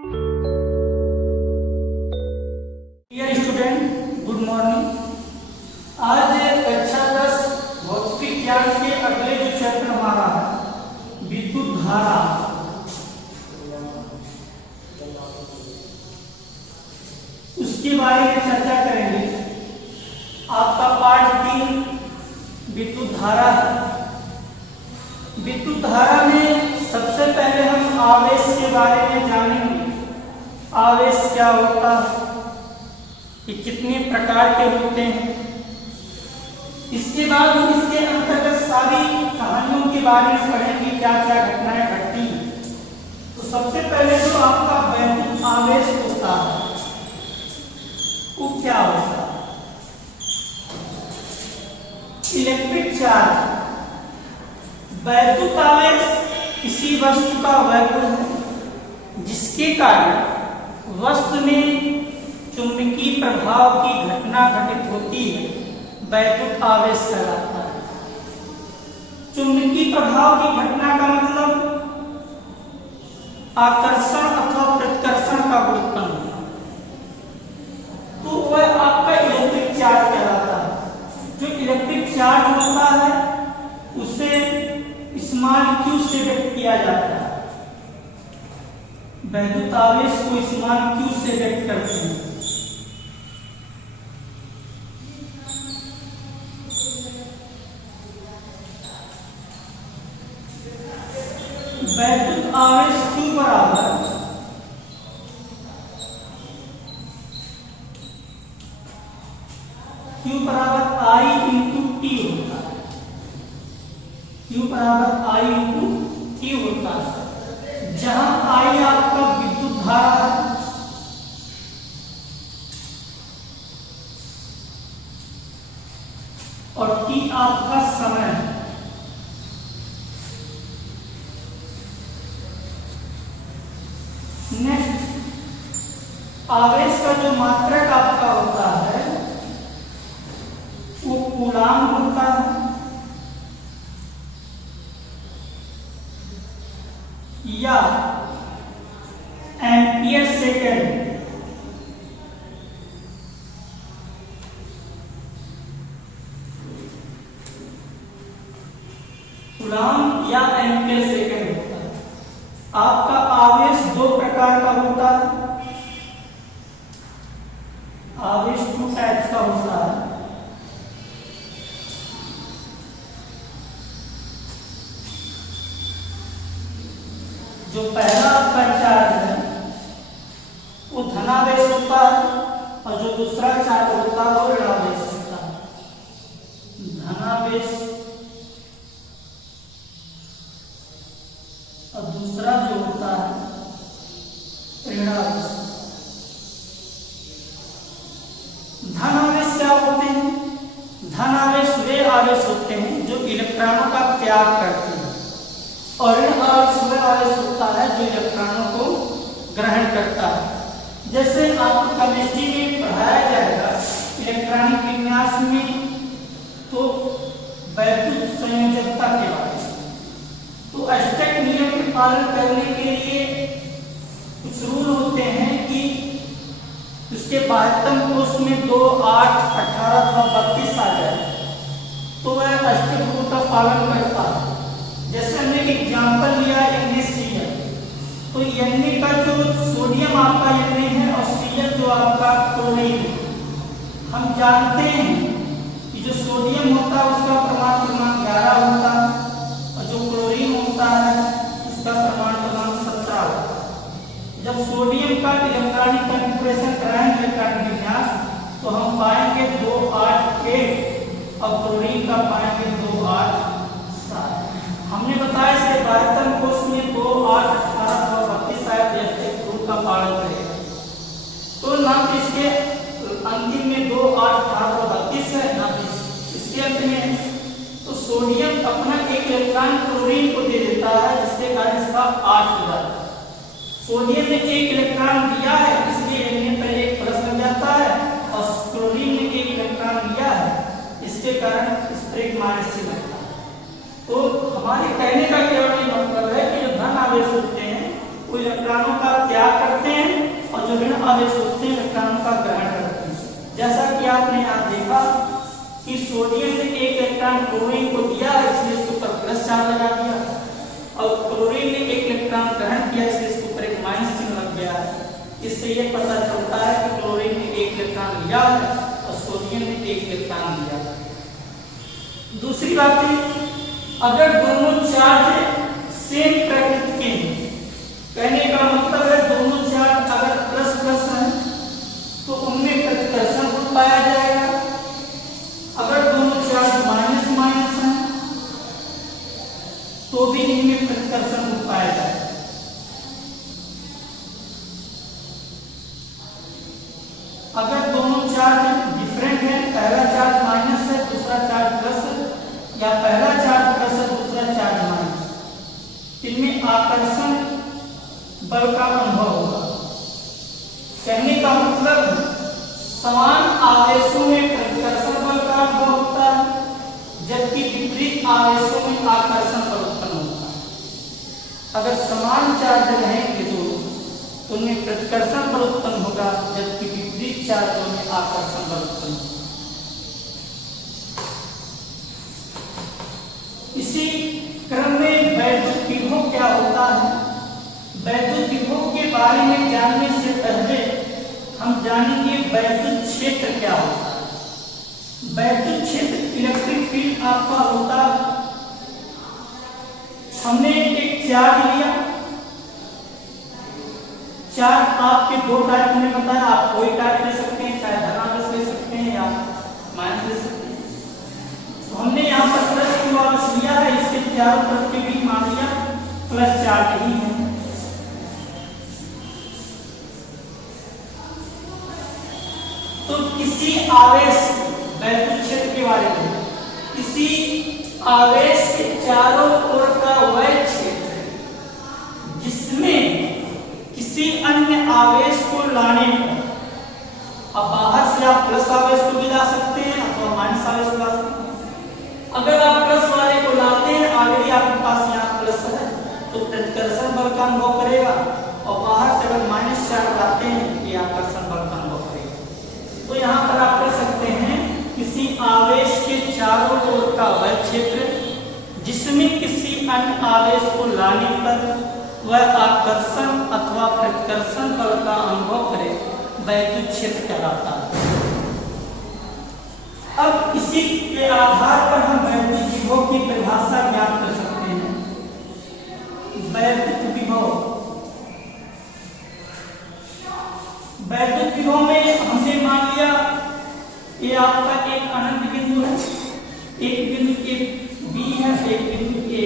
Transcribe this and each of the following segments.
Dear student, good morning. आज कक्षा 10 भौतिक विज्ञान के अगले जो चैप्टर हमारा है विद्युत धारा, उसके बारे में चर्चा करेंगे। आपका पाठ 3 विद्युत धारा है। विद्युत धारा में सबसे पहले हम आवेश के बारे में जानेंगे। आवेश क्या होता है, कि कितने प्रकार के होते हैं। इसके बाद हम इसके अंतर्गत सारी कहानियों के बारे में पढ़ेंगे, क्या क्या घटनाएं घटती हैं। तो सबसे पहले जो आपका वैद्युत आवेश होता है वो क्या होता है? Electric charge. वैद्युत आवेश किसी वस्तु का वैभव है जिसके कारण वस्तु में चुंबकीय प्रभाव की घटना घटित होती है, वैद्युत आवेश कहलाता है। चुंबकीय प्रभाव की घटना का मतलब आकर्षण अथवा प्रतिकर्षण का उत्पन्न होना, तो वह आपका इलेक्ट्रिक चार्ज कहलाता है। जो इलेक्ट्रिक चार्ज होता है उसे स्मॉल q से व्यक्त किया जाता है। वैद्युत आवेश को स्मॉल q से व्यक्त करते हैं। वैद्युत आवेश Q बराबर I इंटू टी होता है। Q बराबर I इंटू टी होता है, जहां I आपका विद्युत धारा है और T आपका समय है। नेक्स्ट, आवेश का जो मात्रक आपका होता है वो कूलाम होता है या एम्पियर सेकेंड। कूलाम या एम्पियर सेकेंड होता है। आपका आवेश 2 प्रकार का होता है। आवेश 2 टाइप का होता है। जो पहला आपका चार्ज है वो धनावेश होता है और जो दूसरा चार्ज होता है वो ऋणावेश होता है। धनावेश और दूसरा जो होता है ऋणावेश। धनावेश क्या होते हैं? धनावेश वे आवेश होते हैं जो इलेक्ट्रॉनों का त्याग करते हैं, और ऋण आवेश वह आवेश होता है जो इलेक्ट्रॉनों को ग्रहण करता है। जैसे आपको केमिस्ट्री में पढ़ाया जाएगा इलेक्ट्रॉनिक विन्यास में, तो वैद्युत संयोजकता के बारे में, तो अष्टक नियम के पालन करने के लिए कुछ रूल होते हैं कि उसके बाह्यतम कोश में 2, 8, 18 अथवा 32 आ जाए तो वह अष्टक रूल का पालन करता है। जैसे हमने एक एग्जाम्पल लिया NaCl, तो Na का जो सोडियम आपका Na है और Cl जो आपका क्लोरीन है। हम जानते हैं कि जो सोडियम होता है उसका परमाणु क्रमांक 11 होता है और जो क्लोरीन होता है उसका परमाणु क्रमांक 17 होता है। जब सोडियम का इलेक्ट्रॉनिक कॉन्फ़िगरेशन कराएंगे इलेक्ट्रॉनिक विन्यास, तो हम पाएंगे 2, 8, 8 और क्लोरीन का पाएंगे 2, 8, 7। हमने बताया इसके बाह्यतम कोश में 2, 8, 18 और 32 अष्टक रूल का पालन करेगा, तो ना तो इसके अंतिम में 2, 8, 18 और 32 है, ना इसके अंत में है। तो सोडियम अपना एक इलेक्ट्रॉन क्लोरीन को दे देता है, जिसके कारण इसका 8 हो जाता है। सोडियम ने एक इलेक्ट्रॉन दिया है, इसलिए Na पहले एक प्लस लग जाता है, और क्लोरीन ने एक इलेक्ट्रॉन दिया है, इसके कारण इस पर एक माइनस चिन्ह लगता है। तो हमारे कहने का केवल ये मतलब है कि जो धन आवेश होते हैं वो इलेक्ट्रॉनों का त्याग करते हैं जो ऋण आवेश होते हैं इलेक्ट्रॉनों का ग्रहण करते हैं। जैसा कि आपने यहाँ देखा कि सोडियम ने एक इलेक्ट्रॉन क्लोरीन को दिया, इसलिए इसके ऊपर प्लस चार्ज लगा दिया, और क्लोरीन ने एक इलेक्ट्रॉन ग्रहण किया, इसलिए इसके ऊपर एक माइनस चिन्ह लग गया है। इससे ये पता चलता है कि क्लोरीन ने एक इलेक्ट्रॉन लिया है और सोडियम ने एक इलेक्ट्रॉन लिया है। दूसरी बात है, अगर दोनों चार्ज सेम प्रकृति के हैं, कहने का मतलब है दोनों चार्ज अगर प्लस प्लस हैं तो उनमें प्रतिकर्षण बल पाया जाएगा, अगर दोनों चार्ज माइनस माइनस हैं तो भी इनमें प्रतिकर्षण बल पाया जाएगा। अगर दोनों चार्ज डिफरेंट है, पहला चार्ज माइनस है दूसरा चार्ज प्लस है, या पहला चार्ज प्लस है दूसरा चार्ज माइनस, इनमें आकर्षण बल का अनुभव होगा। कहने का मतलब समान आवेशों में प्रतिकर्षण बल का अनुभव होता है, जबकि विपरीत आवेशों में आकर्षण बल उत्पन्न होता है। अगर समान चार्ज रहेंगे तो उनमें प्रतिकर्षण बल उत्पन्न होगा, जबकि विपरीत चार्जों में आकर्षण बल उत्पन्न होगा। इसी क्रम में वैद्युत विभव क्या होता है? वैद्युत विभव के बारे में जानने से पहले हम जानेंगे वैद्युत क्षेत्र क्या होता है। वैद्युत क्षेत्र इलेक्ट्रिक फील्ड आपका होता है। हमने एक चार्ज लिया, चार्ज आपके दो टाइप में बताया, आप कोई टाइप ले सकते हैं, चाहे धनावेश ले सकते हैं या माइनस ले सकते हैं। तो हमने यहाँ पर प्लस क्यू आवेश लिया है, इसके चारों तरफ के बीच मान लिया प्लस चार्ज ही है। तो किसी आवेश, वैद्युत क्षेत्र के बारे में, किसी आवेश के चारों ओर का वह क्षेत्र जिसमें किसी अन्य आवेश को लाने पर, अब बाहर से आप प्लस आवेश को भी ला सकते हैं अथवा माइनस आवेश को ला सकते हैं। अगर आप प्लस वाले को लाते हैं, ऑलरेडी आपके पास यहाँ प्लस है तो प्रतिकर्षण बल का अनुभव करेगा, और बाहर से अगर माइनस चार्ज लाते हैं ये आकर्षण बल का अनुभव करेगा। तो यहाँ पर आप कह सकते हैं किसी आवेश के चारों ओर का वह क्षेत्र जिसमें किसी अन्य आवेश को लाने पर वह आकर्षण अथवा प्रतिकर्षण बल का अनुभव करे, वैद्युत क्षेत्र कहलाता है। अब इसी के आधार पर हम वैद्युत विभव की परिभाषा ज्ञात कर सकते हैं। वैद्युत विभव, वैद्युत विभव में हमने मान लिया ये आपका एक अनंत बिंदु है, एक बिंदु एक बी है, एक बिंदु ए।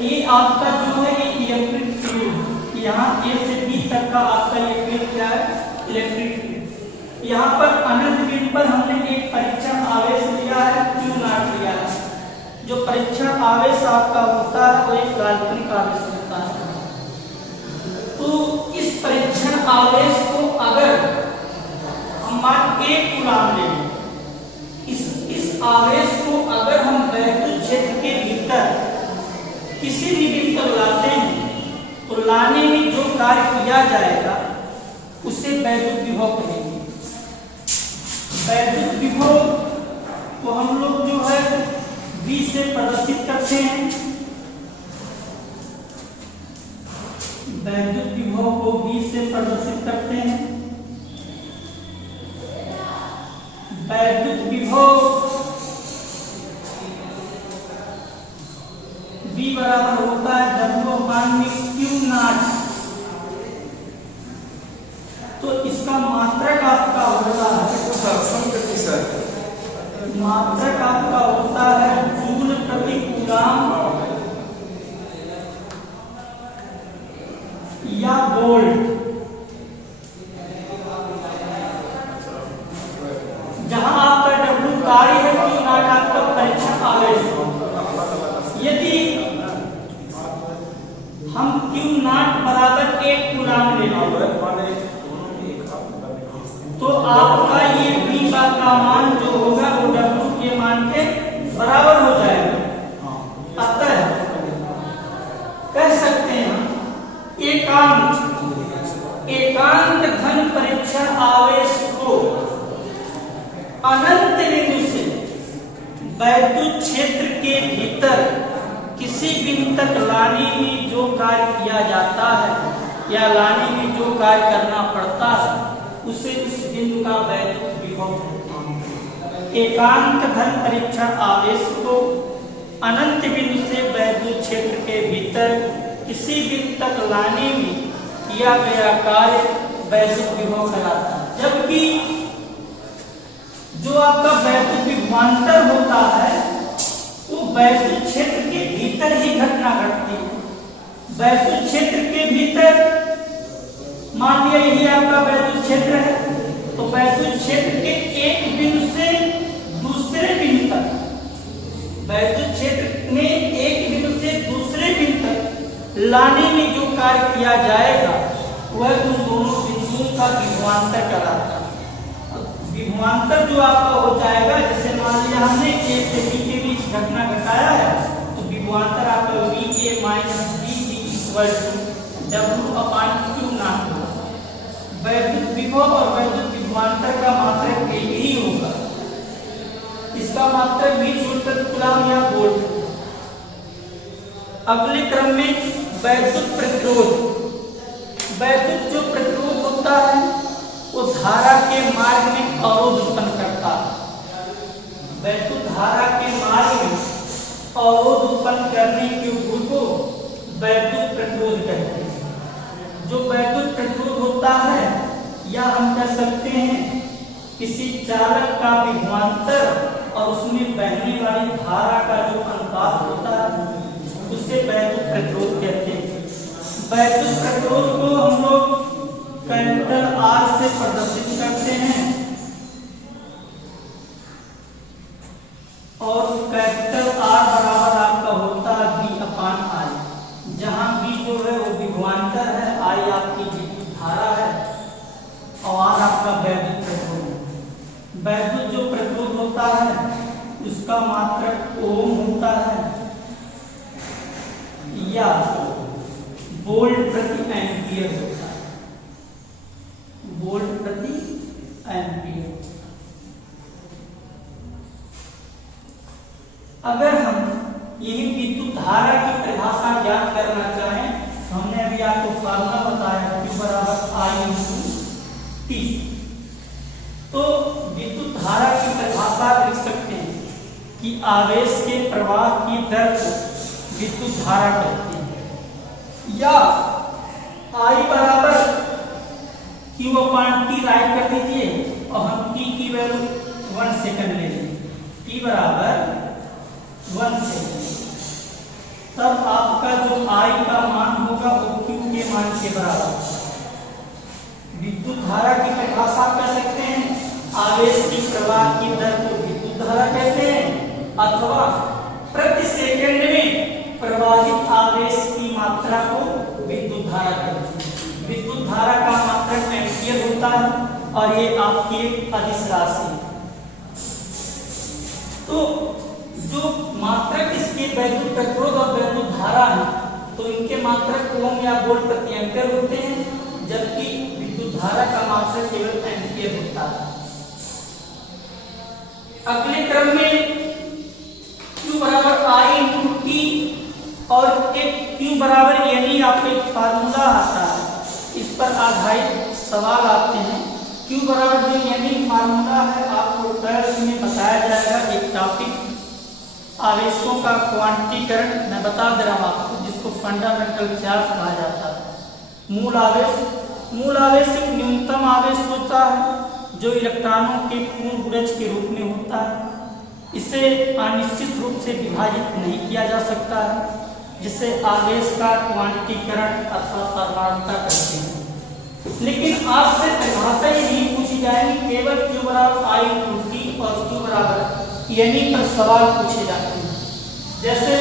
ये आपका जो है ये इलेक्ट्रिक फील्ड, यहाँ ए से बी तक का आपका ये फील्ड क्या है? Electric field. यहाँ पर अनंत बिंदु पर हमने एक परीक्षण आवेश लिया है, क्यू नॉट लिया है। जो परीक्षण आवेश आपका होता है वो एक काल्पनिक आवेश होता है। तो इस परीक्षण आवेश को अगर हम मान एक कूलाम लें, इस आवेश को अगर हम वैद्युत क्षेत्र के भीतर किसी भी बिंदु पर लाते हैं तो लाने में जो कार्य किया जाएगा उसे वैद्युत विभव कहेंगे। वैद्युत विभव को हम लोग जो है V से प्रदर्शित करते हैं। वैद्युत विभव को V से प्रदर्शित करते हैं। वैद्युत विभव V बराबर होता है W मान में Q नॉट। तो इसका मात्रक आपका होता है, मात्रक आपका होता है जूल प्रति कूलाम या वोल्ट। जहां आपका W कार्य है, Q नॉट आपका परीक्षण आवेश। यदि हम Q नॉट बराबर 1 कूलाम लेते तो आपका ये V का मान जो होगा वो W के मान के बराबर हो जाएगा। अतः कह सकते हैं एक काम एकांत घन परीक्षण आवेश को अनंत बिंदु से वैद्युत क्षेत्र के भीतर किसी बिंदु तक लाने में जो कार्य किया जाता है या लाने में जो कार्य करना पड़ता है उसे उस बिंदु का वैद्युत विभव कहते हैं। एकांत घन परीक्षण आवेश को अनंत बिंदु से वैद्युत क्षेत्र के भीतर किसी बिंदु तक लाने में किया गया कार्य वैद्युत विभव कहलाता है। जबकि जो आपका वैद्युत विभवांतर होता है वो वैद्युत क्षेत्र के भीतर ही घटना घटती है। वैद्युत क्षेत्र के भीतर मान लिया यही आपका वैद्युत क्षेत्र है, तो वैद्युत क्षेत्र के एक बिंदु से दूसरे बिंदु तक, वैद्युत क्षेत्र में एक बिंदु से दूसरे बिंदु तक लाने में जो कार्य किया जाएगा वह उन दोनों बिंदुओं का विभवांतर कहलाता है। विभवांतर जो आपका हो जाएगा, जैसे मान लिया हमने A से B के बीच घटना घटाया है, तो विभवांतर आपका VA minus VB equal to W/Q नाम होगा। वैद्युत विभव और वैद्युत विभवांतर का मात्रक यही होगा। इसका मात्रक भी जूल कूलम या वोल्ट। अगले क्रम में वैद्युत प्रतिरोध। वैद्युत जो प्रतिरोध होता है वो धारा के मार्ग में अवरोध उत्पन्न करता है। वैद्युत धारा के मार्ग में अवरोध उत्पन्न करने के गुण को वैद्युत प्रतिरोध कहते हैं। जो वैद्युत प्रतिरोध होता है या हम कह सकते हैं किसी चालक का विभवांतर और उसमें बहने वाली धारा का जो अनुपात होता है उसे वैद्युत प्रतिरोध कहते हैं। वैद्युत प्रतिरोध को हम लोग कैपिटल R से प्रदर्शित करते हैं और कैपिटल R बराबर आपका होता है V/I, जहां V जो है वो विभवांतर है, I आपकी विद्युत धारा है और R आपका वैद्युत प्रतिरोध है। वैद्युत जो प्रतिरोध होता है उसका मात्रक ओम होता है या वोल्ट प्रति एम्पीयर होता है। वोल्ट प्रति एम्पीयर। अगर हम यही विद्युत धारा की परिभाषा ज्ञात करना चाहें तो हमने अभी आपको फार्मूला बताया Q बराबर I/T। तो विद्युत धारा की परिभाषा लिख सकते हैं कि आवेश के प्रवाह की दर को विद्युत धारा कहते हैं, या I बराबर Q/T राइट कर दीजिए और हम T की वैल्यू 1 सेकंड ले लेंगे। T बराबर 1 सेकंड, तब आपका जो I का मान होगा वो Q के मान के बराबर। विद्युत धारा की परिभाषा कर सकते हैं आवेश की प्रवाह की दर को विद्युत धारा कहते हैं, अथवा प्रति सेकंड में प्रवाहित आवेश की मात्रा को विद्युत धारा कहते हैं। विद्युत धारा का मात्रक एम्पीयर होता है और ये आपकी एक अदिश राशि है। तो जो मात्रक इसके वैद्युत प्रतिरोध और वैद्युत धारा है तो इनके मात्रक ओम या वोल्ट प्रति एम्पीयर होते हैं, जबकि विद्युत धारा का मात्रक केवल एम्पीयर होता है। अगले क्रम में Q बराबर I/T और एक Q बराबर यानी आपको एक फार्मूला आता है, इस पर आधारित सवाल आते हैं। Q बराबर जो यानी फार्मूला है आपको क्लास में बताया जाएगा। एक टॉपिक आवेशों का क्वांटीकरण मैं बता दे रहा हूँ आपको, जिसको फंडामेंटल चार्ज कहा जाता है। मूल आवेश एक न्यूनतम आवेश होता है जो इलेक्ट्रॉनों के पूर्ण गुणज के रूप में होता है। इसे अनिश्चित रूप से विभाजित नहीं किया जा सकता है, जिसे आवेश का क्वांटीकरण अथवा परमाणुता कहते हैं। लेकिन आपसे परिभाषा यही पूछी जाएगी, केवल Q बराबर I/T और Q बराबर यानी पर सवाल पूछे जाते हैं। जैसे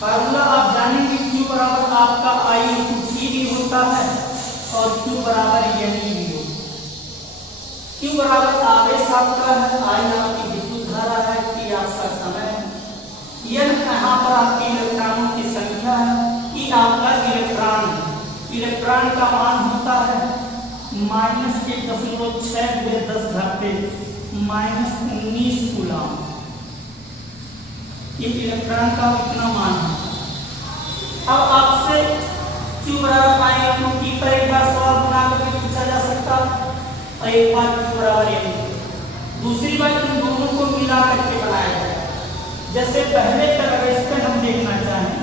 फार्मूला आप जानेंगे Q बराबर आपका I/T भी होता है और Q बराबर यानी भी होता है। Q बराबर आवेश आपका है, I आपकी विद्युत धारा है, T आपका समय है, N यहाँ पर आपकी इलेक्ट्रॉनों ई आपका इलेक्ट्रॉन है। इलेक्ट्रॉन का मान होता है -1.6×10⁻19 कूलम। ये इलेक्ट्रॉन का इतना मान है। अब आपसे Q बराबर I/2T पर एक बार सवाल बना करके पूछा जा सकता है और एक बार Q बराबर M। दूसरी बात इन दोनों को मिला करके बनाया जाए। जैसे पहले का इस पर हम देखना चाहें,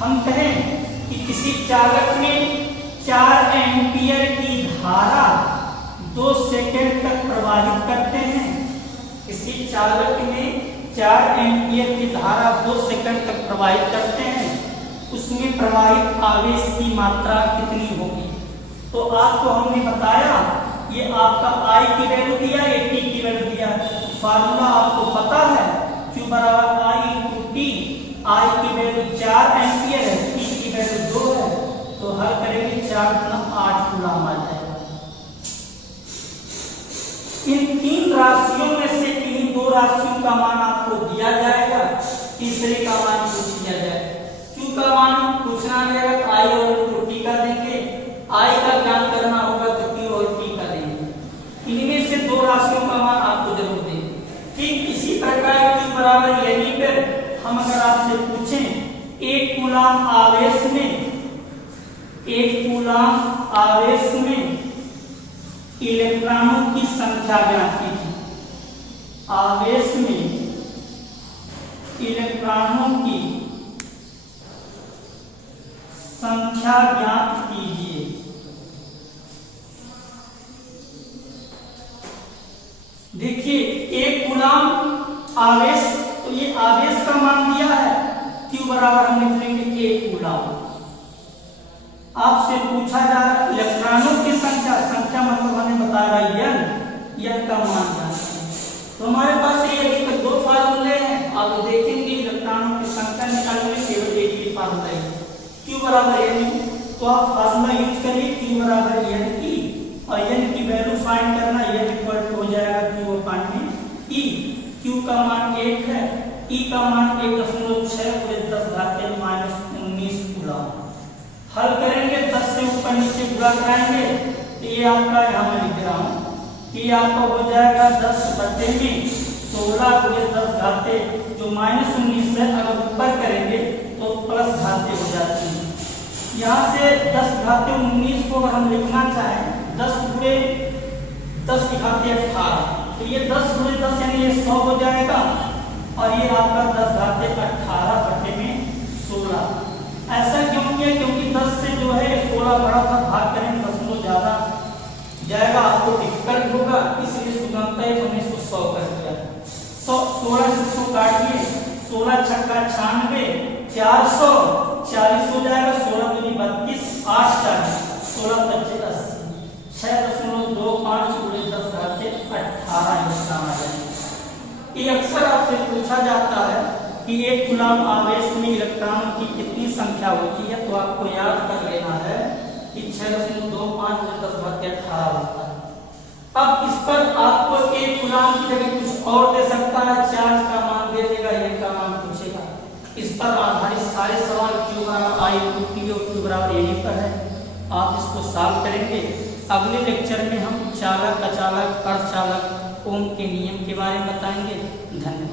हम कहें कि किसी चालक में 4 एम्पियर की धारा 2 सेकंड तक प्रवाहित करते हैं। किसी चालक में 4 एम्पियर की धारा 2 सेकंड तक प्रवाहित करते हैं, उसमें प्रवाहित आवेश की मात्रा कितनी होगी? तो आपको हमने बताया, ये आपका I की वैल्यू दिया, T की वैल्यू दिया। फार्मूला आपको पता है, Q बराबर I/T। I की वैल्यू 4 एम्पियर है, T की वैल्यू 2 है, तो हल करेंगे 4 × 8 कूलम आ जाएगा। इन 3 राशियों में से किन्हीं 2 राशियों का मान आपको दिया जाएगा, तीसरे का मान पूछ लिया जाएगा। Q का मान पूछना रहेगा तो I और T का देंगे, I का ज्ञान करना होगा तो Q और T का देंगे। इनमें से 2 राशियों का मान आपको जरूर देंगे। ठीक इसी प्रकार Q बराबर यहीं पर हम अगर आपसे पूछें 1 कूलम आवेश में इलेक्ट्रॉनों की संख्या ज्ञात कीजिए। आवेश में इलेक्ट्रॉनों की संख्या ज्ञात कीजिए। देखिए 1 कूलम आवेश, तो ये आवेश का मान दिया है, Q बराबर हम लिख लेंगे 1 कूलम। आपसे पूछा जा रहा है इलेक्ट्रॉनों की संख्या मतलब हमें बता रहा है n का मान जानना है। तो हमारे पास ये अभी तक 2 फार्मूले हैं। आप देखेंगे इलेक्ट्रॉनों की संख्या निकालने में केवल एक ही फार्मूला है, Q बराबर n। तो आप फार्मूला यूज करिए, Q बराबर n की, और n की वैल्यू फाइंड करना, n इक्वल टू हो जाएगा Q/E। Q का मान 1 है, E का मान 1.6×10⁻19 कूलम। हल करेंगे, 10 से ऊपर नीचे गुणा कराएंगे तो ये आपका यहाँ मैं लिख रहा हूँ, ये आपका हो जाएगा 10/16 जो -19 है, अगर ऊपर करेंगे तो प्लस घाते हो जाती है। यहाँ से 10/19 को अगर हम लिखना चाहें 10×10⁻18, तो ये 10×10 यानी ये 100 हो जाएगा, और ये आपका 10/18/16। ऐसा क्यों किया? क्योंकि 10 से जो है 16 बड़ा था, भाग करेंगे 10 ज्यादा जाएगा, आपको डिफिकल्ट होगा, इसलिए सुगमता है हमने इसको 100 कर दिया। 16 से 100 काटिए, 16 × 96, 400, 40 हो जाएगा, 16 दूनी 32, 8 40, 16 × 25 80, 6.25×10⁻18 ये अक्सर आपसे पूछा जाता है कि 1 कूलम आवेश में इलेक्ट्रॉनों की कितनी संख्या होती है, तो आपको याद कर लेना है कि 6.25×10⁻18 होता है। अब इस पर आपको 1 कूलम की जगह कुछ और दे सकता है, चार्ज का मान दे देगा, n का मान पूछेगा। इस पर आधारित सारे सवाल Q बराबर I/T और Q बराबर n पर है। आप इसको सॉल्व करेंगे। अगले लेक्चर में हम चालक, अचालक, अर्धचालक, ओम के नियम के बारे में बताएंगे। धन्यवाद।